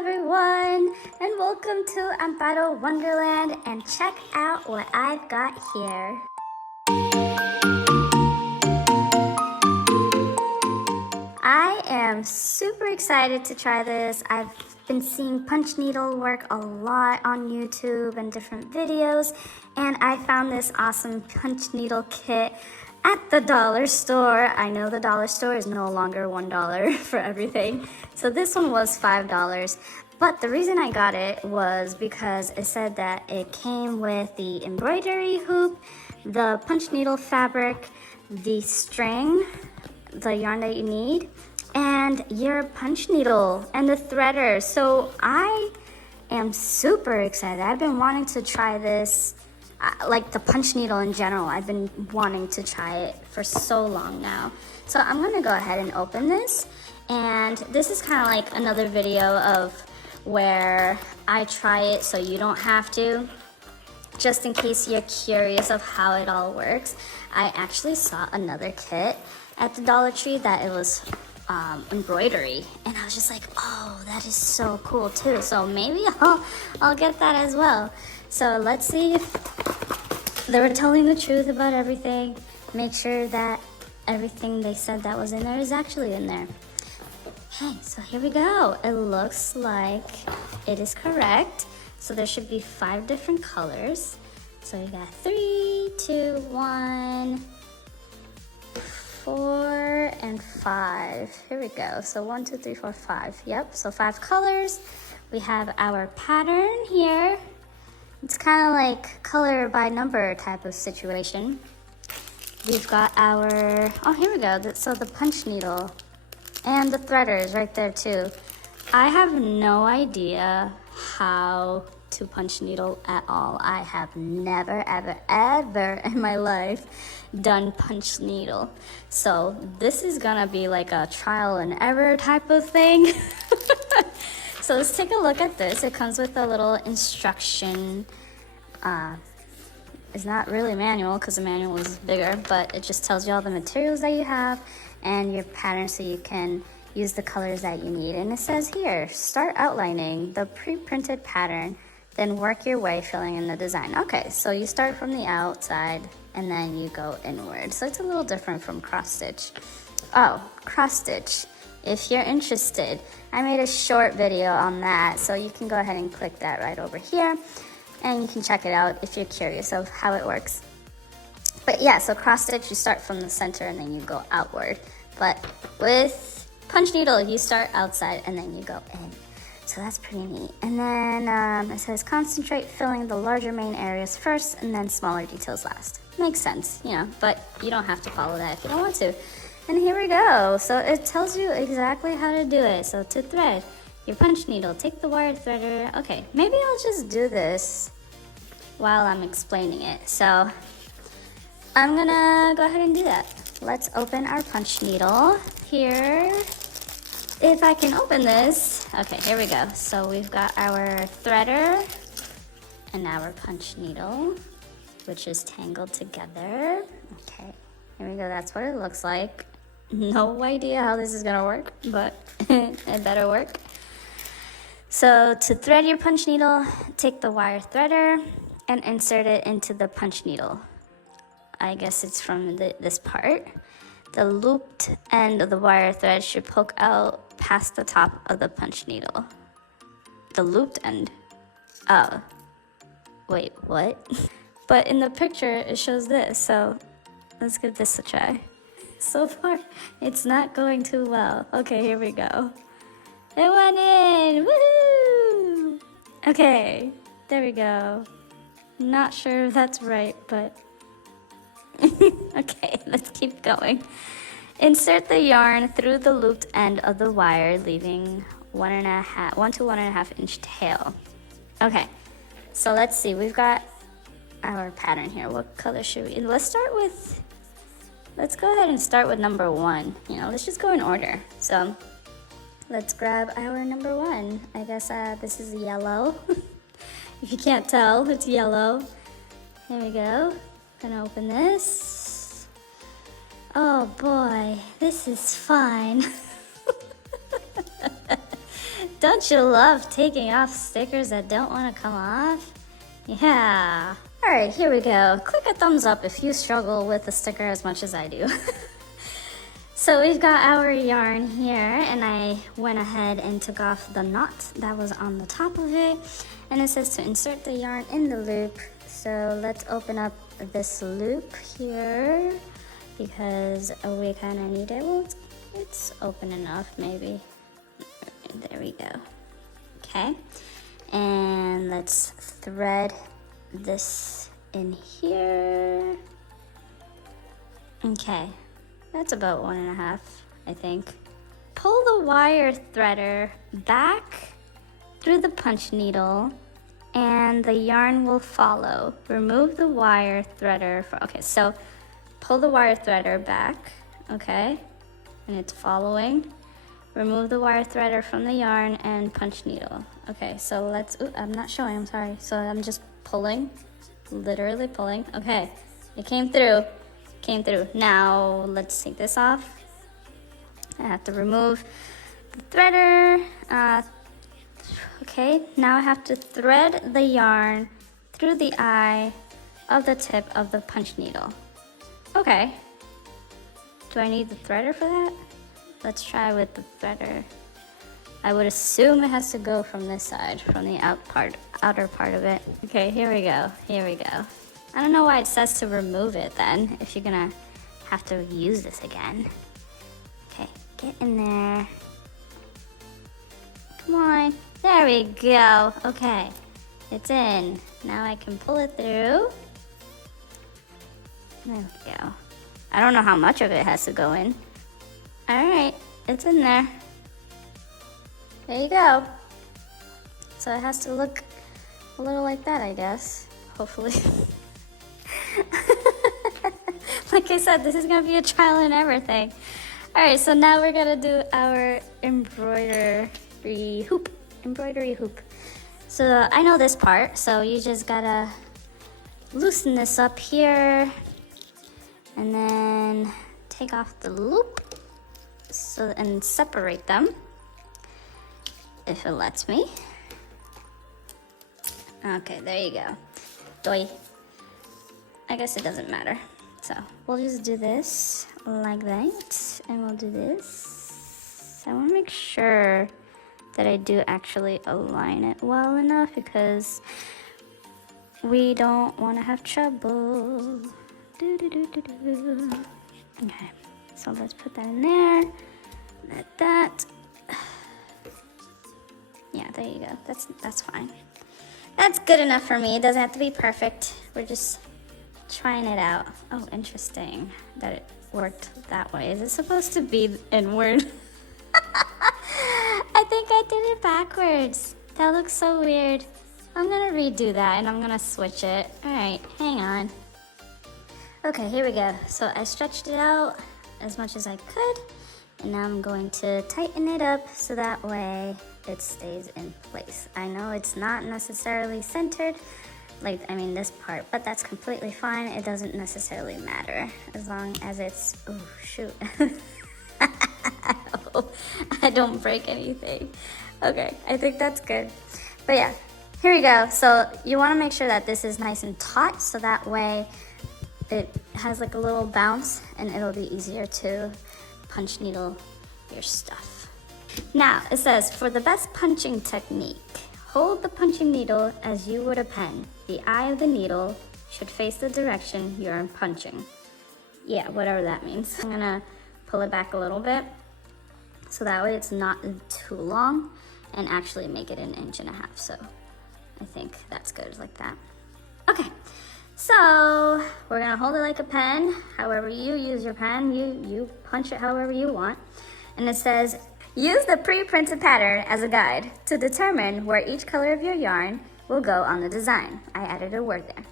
everyone, and welcome to Amparo Wonderland, and check out what I've got here. I am super excited to try this. I've been seeing punch needle work a lot on YouTube and different videos, and I found this awesome punch needle kit at the dollar store. I know the dollar store is no longer $1 for everything, so this one was $5. But the reason I got it was because it said that it came with the embroidery hoop, the punch needle fabric, the string, the yarn that you need, and your punch needle and the threader. So I am super excited. I've been wanting to try this, like the punch needle in general. I've been wanting to try it for so long now. So I'm gonna go ahead and open this, and this is kind of like another video of where I try it so you don't have to, just in case you're curious of how it all works. I actually saw another kit at the Dollar Tree that it was embroidery, and I was just like, oh, that is so cool too. So maybe I'll get that as well. So let's see if they were telling the truth about everything. Make sure that everything they said that was in there is actually in there. Okay, so here we go. It looks like it is correct. So there should be 5 different colors. So you got 3, 2, 1, 4, and 5. Here we go. So 1, 2, 3, 4, 5. Yep, so 5 colors. We have our pattern here. It's kind of like color by number type of situation. We've got our, oh, here we go. So the punch needle and the threader is right there too. I have no idea how to punch needle at all. I have never, ever in my life done punch needle. So this is gonna be like a trial and error type of thing. So let's take a look at this. It comes with a little instruction. It's not really manual because the manual is bigger, but it just tells you all the materials that you have and your pattern so you can use the colors that you need. And it says here, start outlining the pre-printed pattern, then work your way filling in the design. Okay, so you start from the outside and then you go inward. So it's a little different from cross stitch. Oh, cross stitch. If you're interested, I made a short video on that, so you can go ahead and click that right over here and you can check it out if you're curious of how it works. But yeah, so cross stitch, you start from the center and then you go outward. But with punch needle, you start outside and then you go in. So that's pretty neat. And then it says concentrate filling the larger main areas first and then smaller details last. Makes sense, you know, but you don't have to follow that if you don't want to. And here we go. So it tells you exactly how to do it. So to thread your punch needle, take the wire threader. Okay, maybe I'll just do this while I'm explaining it. So I'm gonna go ahead and do that. Let's open our punch needle here. If I can open this. Okay, here we go. So we've got our threader and our punch needle, which is tangled together. Okay, here we go. That's what it looks like. No idea how this is gonna work, but it better work. So to thread your punch needle, take the wire threader and insert it into the punch needle. I guess it's from this part. The looped end of the wire thread should poke out past the top of the punch needle. The looped end? Oh, wait, what? But in the picture, it shows this, so let's give this a try. So far, it's not going too well. Okay, here we go. It went in, woohoo! Okay, there we go. Not sure if that's right, but okay, let's keep going. Insert the yarn through the looped end of the wire, leaving 1 to 1.5 inch tail. Okay, so let's see. We've got our pattern here. What color should we? Let's go ahead and start with number 1. You know, let's just go in order. So let's grab our number 1. I guess this is yellow. If you can't tell, it's yellow. Here we go. Gonna open this. Oh boy, this is fun. Don't you love taking off stickers that don't want to come off? Yeah. All right, here we go. Click a thumbs up if you struggle with the sticker as much as I do. So we've got our yarn here, and I went ahead and took off the knot that was on the top of it. And it says to insert the yarn in the loop. So let's open up this loop here because we kind of need it. Well, it's open enough, maybe. There we go. Okay, and let's thread this in here. Okay, that's about 1.5, I think. Pull the wire threader back through the punch needle and the yarn will follow. Remove the wire threader. Okay, so pull the wire threader back, okay, and it's following. Remove the wire threader from the yarn and punch needle. Okay, so let's, I'm not showing, I'm sorry. So I'm just pulling, literally pulling. Okay, it came through. Now let's take this off. I have to remove the threader. Okay, now I have to thread the yarn through the eye of the tip of the punch needle. Okay, do I need the threader for that? Let's try with the threader. I would assume it has to go from this side, from the outer part of it. Okay, here we go. I don't know why it says to remove it then, if you're gonna have to use this again. Okay, get in there. Come on, there we go. Okay, it's in. Now I can pull it through. There we go. I don't know how much of it has to go in. All right, it's in there. There you go. So it has to look a little like that, I guess, hopefully. Like I said, this is gonna be a trial and error thing. All right, so now we're gonna do our embroidery hoop. So I know this part, so you just gotta loosen this up here and then take off the loop. So, and separate them if it lets me. Okay, there you go. Doi. I guess it doesn't matter. So we'll just do this like that, and we'll do this. I want to make sure that I do actually align it well enough because we don't want to have trouble. Okay. So let's put that in there, like that. Yeah, there you go. That's fine. That's good enough for me. It doesn't have to be perfect. We're just trying it out. Oh, interesting that it worked that way. Is it supposed to be inward? I think I did it backwards. That looks so weird. I'm gonna redo that and I'm gonna switch it. All right, hang on. Okay, here we go. So I stretched it out as much as I could, and now I'm going to tighten it up so that way it stays in place. I know it's not necessarily centered, this part, but that's completely fine. It doesn't necessarily matter as long as it's, oh shoot. I don't break anything. Okay, I think that's good. But yeah, here we go. So you want to make sure that this is nice and taut so that way it has like a little bounce and it'll be easier to punch needle your stuff. Now it says, for the best punching technique, hold the punching needle as you would a pen. The eye of the needle should face the direction you're punching. Yeah, whatever that means. I'm gonna pull it back a little bit so that way it's not too long and actually make it 1.5 inches. So I think that's good like that. Okay. So we're gonna hold it like a pen. However you use your pen, you punch it however you want. And it says, use the pre-printed pattern as a guide to determine where each color of your yarn will go on the design. I added a word there.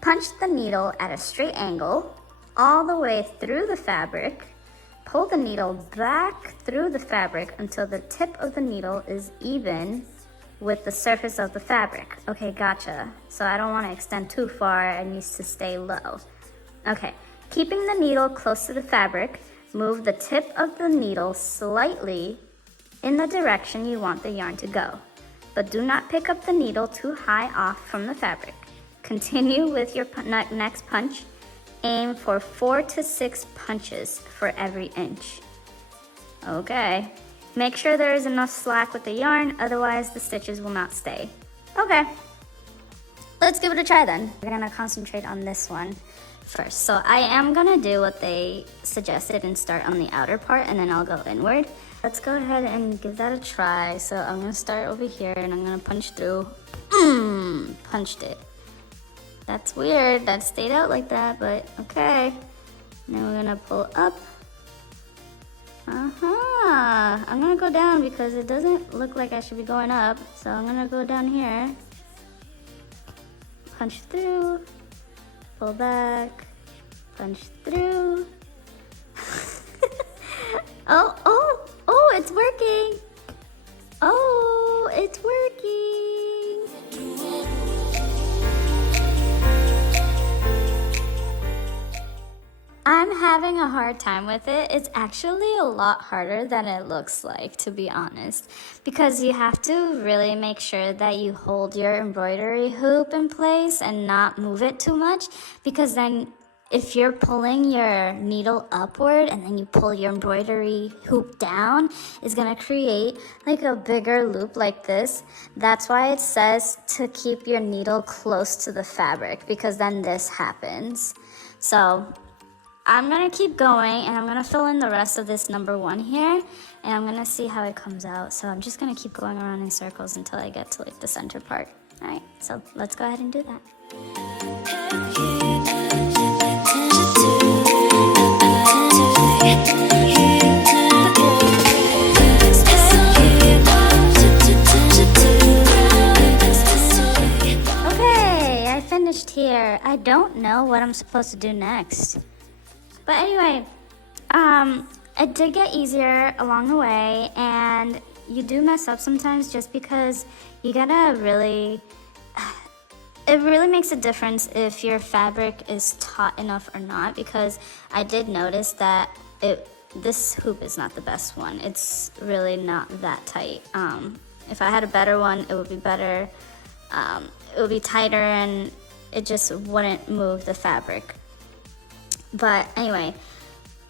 Punch the needle at a straight angle all the way through the fabric. Pull the needle back through the fabric until the tip of the needle is even with the surface of the fabric. Okay, gotcha. So I don't want to extend too far, it needs to stay low. Okay, keeping the needle close to the fabric, move the tip of the needle slightly in the direction you want the yarn to go, but do not pick up the needle too high off from the fabric. Continue with your next punch. Aim for 4 to 6 punches for every inch. Okay. Make sure there is enough slack with the yarn, otherwise the stitches will not stay. Okay. Let's give it a try then. We're gonna concentrate on this one first. So I am gonna do what they suggested and start on the outer part, and then I'll go inward. Let's go ahead and give that a try. So I'm gonna start over here and I'm gonna punch through. Punched it. That's weird, that stayed out like that, but okay. Then we're gonna pull up. I'm gonna go down because it doesn't look like I should be going up. So I'm gonna go down here. Punch through, pull back, punch through. Oh, it's working. Oh, it's working. I'm having a hard time with it. It's actually a lot harder than it looks like, to be honest, because you have to really make sure that you hold your embroidery hoop in place and not move it too much, because then if you're pulling your needle upward and then you pull your embroidery hoop down, it's gonna create like a bigger loop like this. That's why it says to keep your needle close to the fabric, because then this happens. So I'm gonna keep going and I'm gonna fill in the rest of this number 1 here, and I'm gonna see how it comes out. So I'm just gonna keep going around in circles until I get to like the center part. All right, so let's go ahead and do that. Okay, I finished here. I don't know what I'm supposed to do next. But anyway, it did get easier along the way, and you do mess up sometimes just because you gotta really, it really makes a difference if your fabric is taut enough or not, because I did notice that this hoop is not the best one. It's really not that tight. If I had a better one, it would be better. It would be tighter and it just wouldn't move the fabric. But anyway,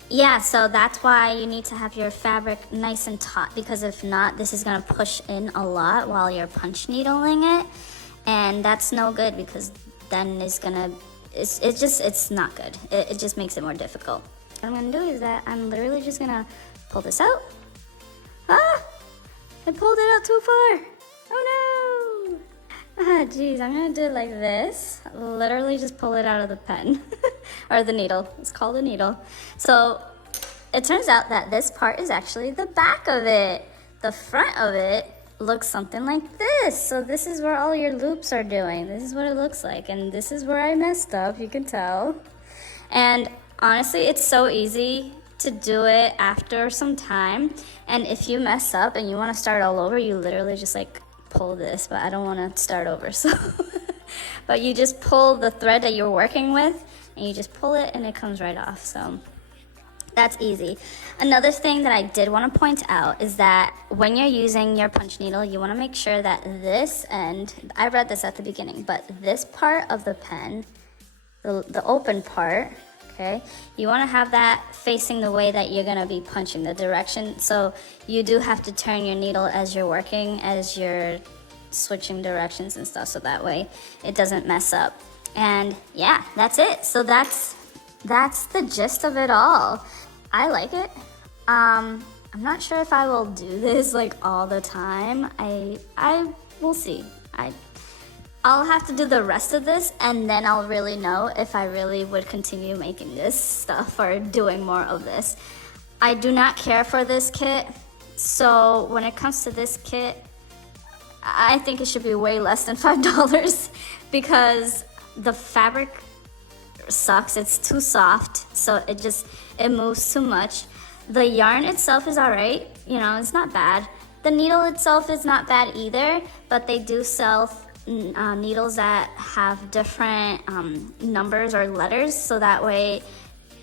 yeah, so that's why you need to have your fabric nice and taut, because if not, this is gonna push in a lot while you're punch needling it, and that's no good, because then it's not good. It just makes it more difficult. What I'm gonna do is that I'm literally just gonna pull this out. Ah, I pulled it out too far. Oh no. Ah, geez, I'm gonna do it like this. Literally just pull it out of the pen. Or the needle. It's called a needle. So it turns out that this part is actually the back of it. The front of it looks something like this. So this is where all your loops are doing. This is what it looks like. And this is where I messed up, you can tell. And honestly, it's so easy to do it after some time. And if you mess up and you want to start all over, you literally just like pull this, but I don't want to start over. So, but you just pull the thread that you're working with, and you just pull it and it comes right off. So that's easy. Another thing that I did want to point out is that when you're using your punch needle, you want to make sure that this end, I read this at the beginning, but this part of the pen, the open part, okay, you want to have that facing the way that you're going to be punching, the direction. So you do have to turn your needle as you're working, as you're switching directions and stuff, so that way it doesn't mess up. And yeah, that's it. So that's the gist of it all. I like it. I'm not sure if I will do this like all the time. I will see. I'll have to do the rest of this, and then I'll really know if I really would continue making this stuff or doing more of this. I do not care for this kit, so when it comes to this kit, I think it should be way less than $5 because the fabric sucks. It's too soft, so it moves too much. The yarn itself is all right, it's not bad. The needle itself is not bad either, but they do sell needles that have different numbers or letters, so that way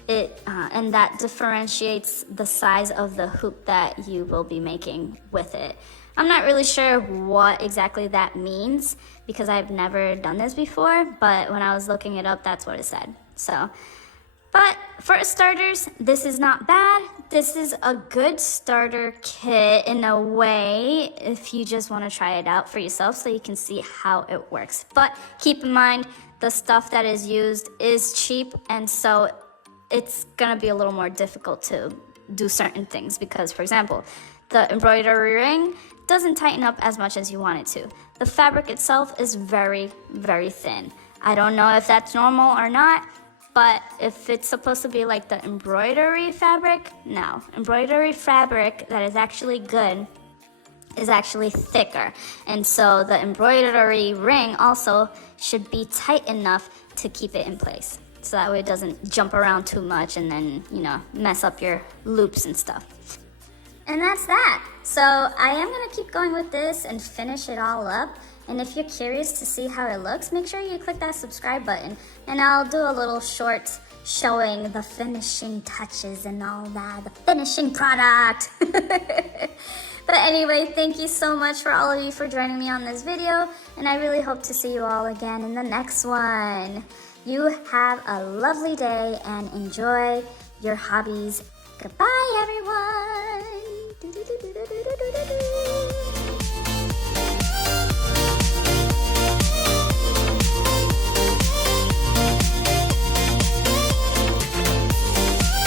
and that differentiates the size of the hoop that you will be making with it. I'm not really sure what exactly that means because I've never done this before, but when I was looking it up, that's what it said. So, but for starters, this is not bad. This is a good starter kit in a way if you just want to try it out for yourself so you can see how it works. But keep in mind, the stuff that is used is cheap, and so it's gonna be a little more difficult to do certain things because, for example, the embroidery ring doesn't tighten up as much as you want it to. The fabric itself is very, very thin. I don't know if that's normal or not, but if it's supposed to be like the embroidery fabric, no. Embroidery fabric that is actually good is actually thicker. And so the embroidery ring also should be tight enough to keep it in place. So that way it doesn't jump around too much and then, mess up your loops and stuff. And that's that. So I am gonna keep going with this and finish it all up. And if you're curious to see how it looks, make sure you click that subscribe button. And I'll do a little short showing the finishing touches and all that, the finishing product. But anyway, thank you so much for all of you for joining me on this video. And I really hope to see you all again in the next one. You have a lovely day and enjoy your hobbies. Goodbye, everyone.